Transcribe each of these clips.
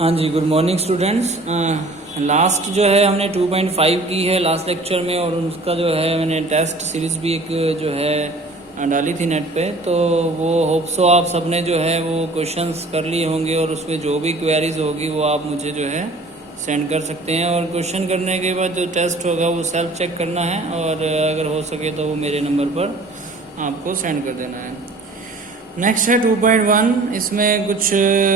हाँ जी, good morning students. Last जो है हमने 2.5 की है लास्ट लेक्चर में, और उसका जो है मैंने टेस्ट सीरीज भी एक जो है डाली थी नेट पे। तो वो होप सो आप सबने जो है वो क्वेश्चंस कर लिए होंगे, और उसमें जो भी क्वेरीज होगी वो आप मुझे जो है सेंड कर सकते हैं। और क्वेश्चन करने के बाद जो टेस्ट होगा वो सेल्फ चेक करना है, और अगर हो सके तो वो मेरे नंबर पर आपको सेंड कर देना है। नेक्स्ट है 2.1। इसमें कुछ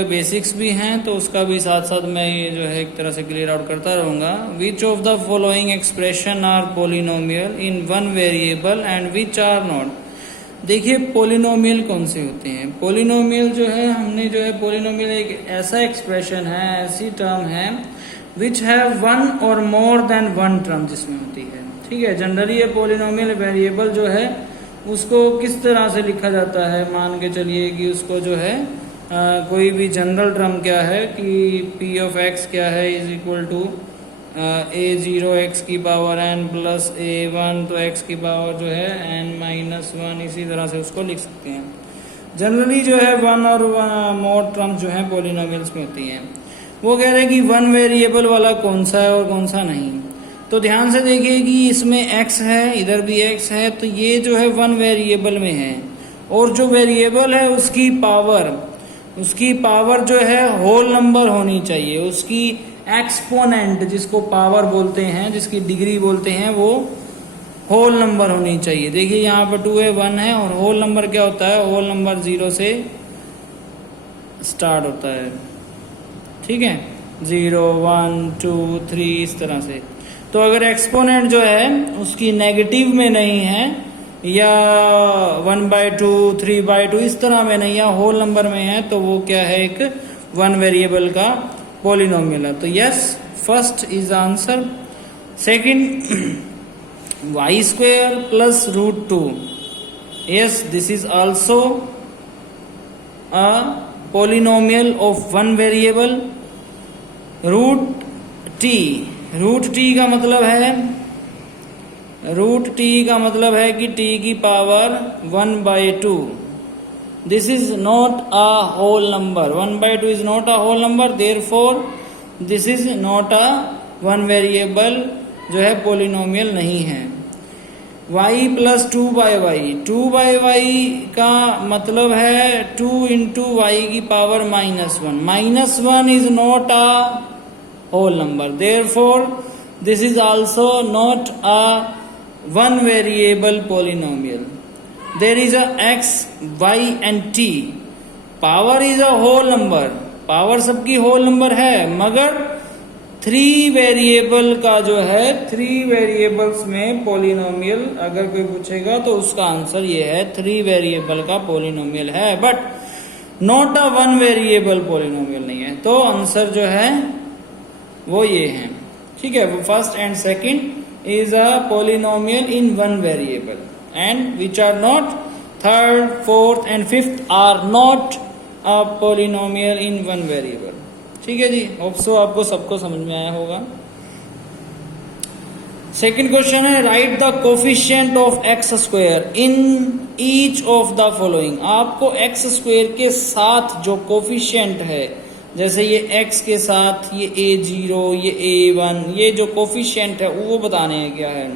बेसिक्स भी हैं, तो उसका भी साथ साथ मैं ये जो है एक तरह से क्लियर आउट करता रहूँगा। Which of the following expression are polynomial in one variable and which are not. देखिए पोलिनोमियल कौन से होते हैं। पोलिनोमियल जो है हमने जो है पोलिनोमियल एक ऐसा एक्सप्रेशन है, ऐसी टर्म है विच हैव वन और मोर देन वन टर्म जिसमें होती है। ठीक है, जनरली ये पोलिनोमियल वेरिएबल जो है उसको किस तरह से लिखा जाता है, मान के चलिए कि उसको जो है कोई भी जनरल टर्म क्या है कि p ऑफ x क्या है is equal to a0 x की पावर n प्लस a1, तो x की पावर जो है n माइनस 1, इसी तरह से उसको लिख सकते हैं। जनरली जो है वन और मोर टर्म्स जो है पोलिनोमियल्स में होती हैं। वो कह रहे हैं कि वन वेरिएबल वाला कौन सा है और कौन सा नहीं। तो ध्यान से देखिए कि इसमें x है, इधर भी x है, तो ये जो है वन वेरिएबल में है, और जो वेरिएबल है उसकी पावर जो है होल नंबर होनी चाहिए। उसकी एक्सपोनेंट जिसको पावर बोलते हैं, जिसकी डिग्री बोलते हैं, वो होल नंबर होनी चाहिए। देखिए यहाँ पर 2 है, 1 है, और होल नंबर क्या होता है, होल नंबर 0 से स्टार्ट होता है। ठीक है, 0 1 2 3 इस तरह से। तो अगर एक्सपोनेंट जो है उसकी नेगेटिव में नहीं है, या 1/2 3/2 इस तरह में नहीं, या होल नंबर में है, तो वो क्या है, एक वन वेरिएबल का पोलिनोमियल है। तो yes, first is answer. Second y² plus √2, yes this is also a polynomial of one variable. Root t का मतलब है कि t की power 1/2। This is not a whole number, 1/2 is not a whole number, therefore this is not a one variable जो है polynomial नहीं है। y plus 2/y, 2/y का मतलब है 2 इंटू y की power -1। -1 is not a whole number, therefore this is also not a one variable polynomial. There is a x, y and t. Power is a whole number, power सबकी whole number है, मगर 3 variable का जो है 3 variables में polynomial अगर कोई पूछेगा तो उसका आंसर ये है 3 वेरिएबल का पोलिनोमियल है, but not a one variable polynomial नहीं है। तो आंसर जो है वो ये है। ठीक है, first and second is a polynomial in one variable, and which are not, third fourth and fifth are not a polynomial in one variable. ठीक है जी, होप सो आपको सबको समझ में आया होगा। सेकंड क्वेश्चन है, right the coefficient of x² in each of the following. आपको x² के साथ जो कोफिशिएंट है, जैसे ये x के साथ ये a0, ये a1, ये जो कोफिशिएंट है वो बताने हैं क्या है।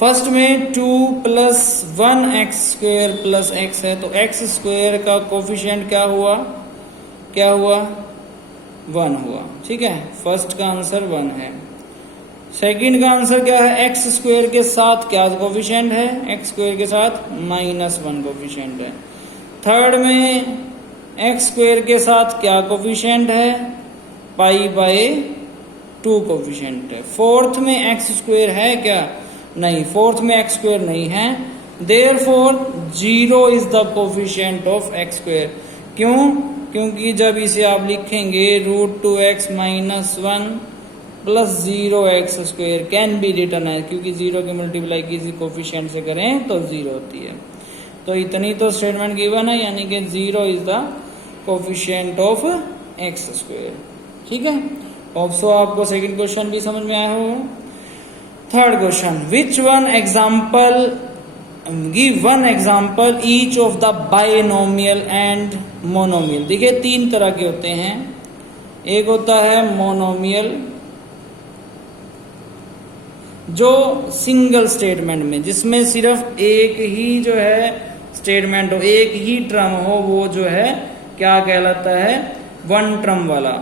फर्स्ट में 2 + 1x² + x है, तो x² का कोफिशिएंट क्या हुआ 1 हुआ। ठीक है, फर्स्ट का आंसर 1 है। सेकंड का आंसर क्या है, x² के साथ क्या कोफिशिएंट है, x² के साथ -1 कोफिशिएंट है। थर्ड में x² के साथ क्या कोफिशिएंट है, π/2 कोफिशिएंट है। फोर्थ में x² है क्या, नहीं, फोर्थ में x² नहीं है, therefore 0 is the coefficient of x²। क्योंकि जब इसे आप लिखेंगे √2x - 1 + 0x² can be written है, क्योंकि 0 की मल्टीप्लाई किसी कोफिशिएंट से करें तो 0 होती है। तो इतनी तो स्टेटमेंट गिवन है, यानी कि 0 is the coefficient of x²। ठीक है, होप सो आपको सेकंड क्वेश्चन भी समझ में आया होगा। Third question, which one example, give one example each of the binomial and monomial. देखिए 3 तरह के होते हैं, एक होता है मोनोमियल, जो सिंगल स्टेटमेंट में, जिसमें सिर्फ एक ही जो है स्टेटमेंट हो, एक ही टर्म हो, वो जो है क्या कहलाता है, वन टर्म वाला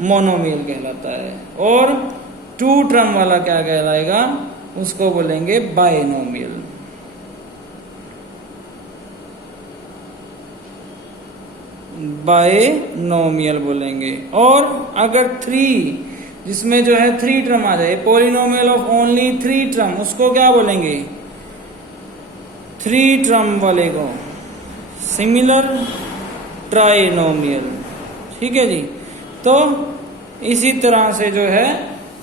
मोनोमियल कहलाता है। और टू टर्म वाला क्या कहलाएगा, उसको बोलेंगे बाइनोमियल। बाइनोमियल बोलेंगे। और अगर थ्री, जिसमें जो है थ्री टर्म आ जाए, polynomial of only three term, उसको क्या बोलेंगे, थ्री टर्म वाले को सिमिलर ट्राइनोमियल। ठीक है जी। तो इसी तरह से जो है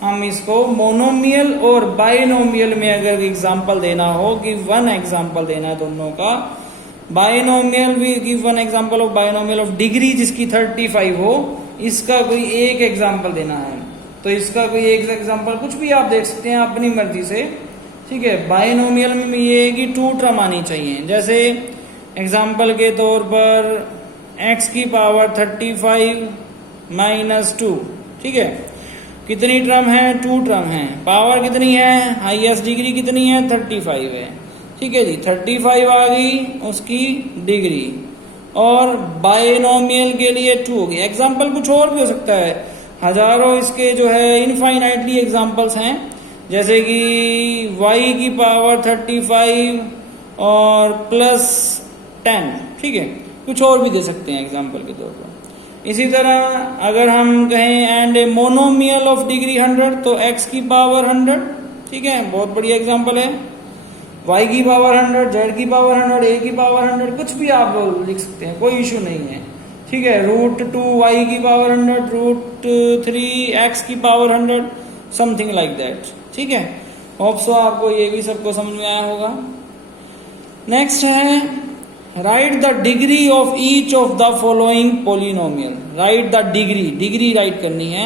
हम इसको मोनोमियल और बाइनोमियल में अगर एग्जांपल देना हो, कि वन एग्जांपल देना है दोनों का, बाइनोमियल भी give one example of binomial of degree जिसकी 35 हो, इसका कोई एक एग्जांपल देना है, तो इसका कोई एक एग्जांपल कुछ भी आप देख सकते हैं अपनी मर्जी से। ठीक है। बाइनोमियल में ये है कि टू टर्म आनी चाहिए। जैसे एग्जांपल के तौर पर x की पावर 35 माइनस 2। ठीक है। कितनी टर्म है, टू टर्म है। पावर कितनी है, हाईएस्ट डिग्री कितनी है, 35 है। ठीक है जी। 35 आ गई उसकी डिग्री, और बाइनोमियल के लिए 2 होगी। एग्जाम्पल कुछ और भी हो सकता है, हजारों इसके जो है इनफाइनाइटली एग्जाम्पल्स हैं, जैसे कि y की पावर 35 और प्लस 10। ठीक है। कुछ और भी दे सकते हैं एग्जाम्पल के तौर पर। इसी तरह अगर हम कहें and a monomial of degree 100, तो x की पावर 100। ठीक है, बहुत बढ़िया एग्जाम्पल है। y की पावर 100, z की पावर 100, a की पावर 100, कुछ भी आप लिख सकते हैं, कोई इशू नहीं है। ठीक है। √2 y की पावर 100, √3 x की पावर 100, समथिंग लाइक दैट। ठीक है। होप सो आपको ये भी सबको समझ में आया होगा। नेक्स्ट है right the degree of each of the following polynomial. Right the degree, degree right करनी है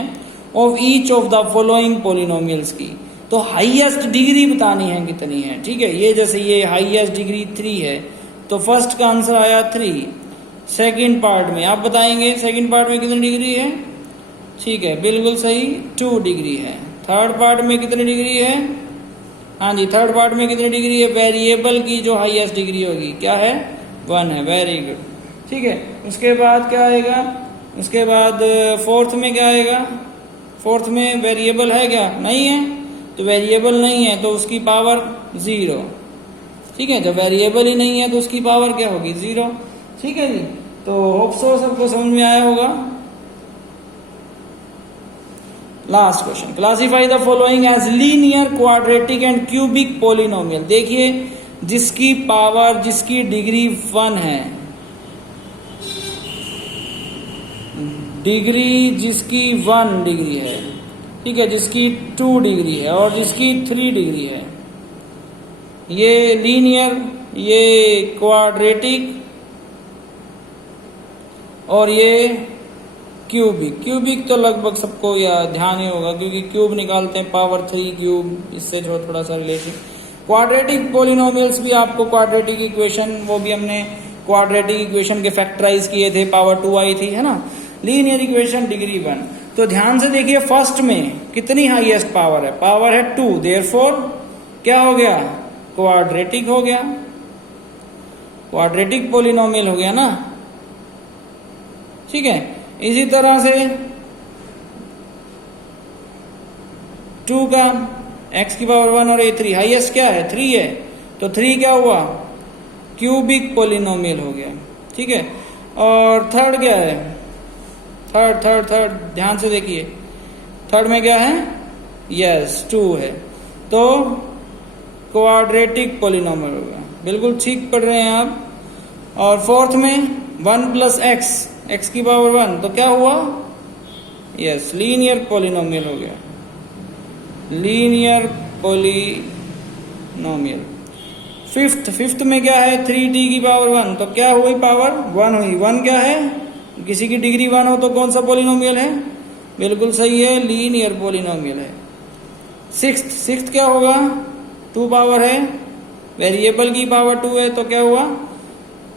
of each of the following polynomials की। तो हाईएस्ट डिग्री बतानी है कितनी है। ठीक है। ये जैसे ये हाईएस्ट डिग्री 3 है, तो फर्स्ट का आंसर आया 3। सेकंड पार्ट में आप बताएंगे सेकंड पार्ट में कितनी डिग्री है। ठीक है, बिल्कुल सही, 2 डिग्री है। थर्ड पार्ट में कितनी डिग्री है, हाँ जी, थर्ड पार्ट में कितनी डिग्री है, वेरिएबल की जो हाईएस्ट डिग्री होगी क्या है, 1 है। Very good. ठीक है। उसके बाद क्या आएगा, उसके बाद फोर्थ में क्या आएगा, फोर्थ में वेरिएबल है क्या, नहीं है, तो वेरिएबल नहीं है तो उसकी पावर 0। ठीक है। जब वेरिएबल ही नहीं है तो उसकी पावर क्या होगी, 0। ठीक है जी। तो होप सो सबको समझ में आया होगा। Last question, classify the following as linear, quadratic and cubic polynomial. देखिए, जिसकी पावर, जिसकी डिग्री 1 है, डिग्री जिसकी 1 डिग्री है, ठीक है, जिसकी 2 डिग्री है और जिसकी 3 डिग्री है, ये लीनियर, ये क्वाड्रेटिक और ये क्यूबिक। क्यूबिक तो लगभग सबको या ध्यान ही होगा क्योंकि क्यूब निकालते हैं, पावर 3 क्यूब, इससे जो थोड़ा सा रिलेटेड। क्वाड्रेटिक पोलिनोमियल्स भी आपको क्वाड्रेटिक इक्वेशन, वो भी हमने क्वाड्रेटिक इक्वेशन के फैक्टराइज किए थे, पावर 2 आई थी, है ना। Linear equation degree 1। तो ध्यान से देखिए, फर्स्ट में कितनी हाईएस्ट पावर है, पावर है 2, देयरफॉर क्या हो गया, क्वाड्रेटिक हो गया, क्वाड्रेटिक पोलिनोमियल हो गया ना। ठीक है। इसी तरह से 2 का x की पावर 1 और a3, हाईएस्ट क्या है, 3 है, तो 3 क्या हुआ, क्यूबिक पोलिनोमियल हो गया। ठीक है। और थर्ड क्या है, थर्ड ध्यान से देखिए, थर्ड में क्या है, यस 2 है, तो क्वाड्रेटिक पोलिनोमियल हो गया। बिल्कुल ठीक पढ़ रहे हैं आप। और फोर्थ में 1 प्लस x की पावर 1, तो क्या हुआ, यस लीनियर पोलिनोमियल हो गया, लीनियर पोलिनोमियल। फिफ्थ में क्या है, 3t की पावर 1, तो क्या हुई, पावर 1 हुई। 1 क्या है, किसी की डिग्री 1 हो तो कौन सा पोलिनोमियल है, बिल्कुल सही है, लीनियर पोलिनोमियल है। सिक्स्थ क्या होगा, 2 पावर है, वेरिएबल की पावर 2 है, तो क्या हुआ,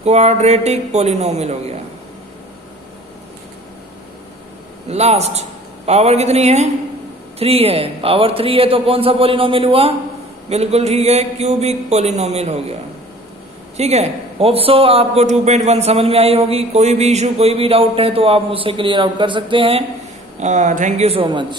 क्वाड्रेटिक पोलिनोमियल हो गया। लास्ट पावर कितनी है 3 है, पावर 3 है तो कौन सा पॉलिनोमियल हुआ, बिल्कुल ठीक है क्यूबिक पॉलिनोमियल हो गया। ठीक है, होप सो आपको 2.1 समझ में आई होगी। कोई भी इशू कोई भी डाउट है तो आप मुझसे क्लियर आउट कर सकते हैं। Thank you so much.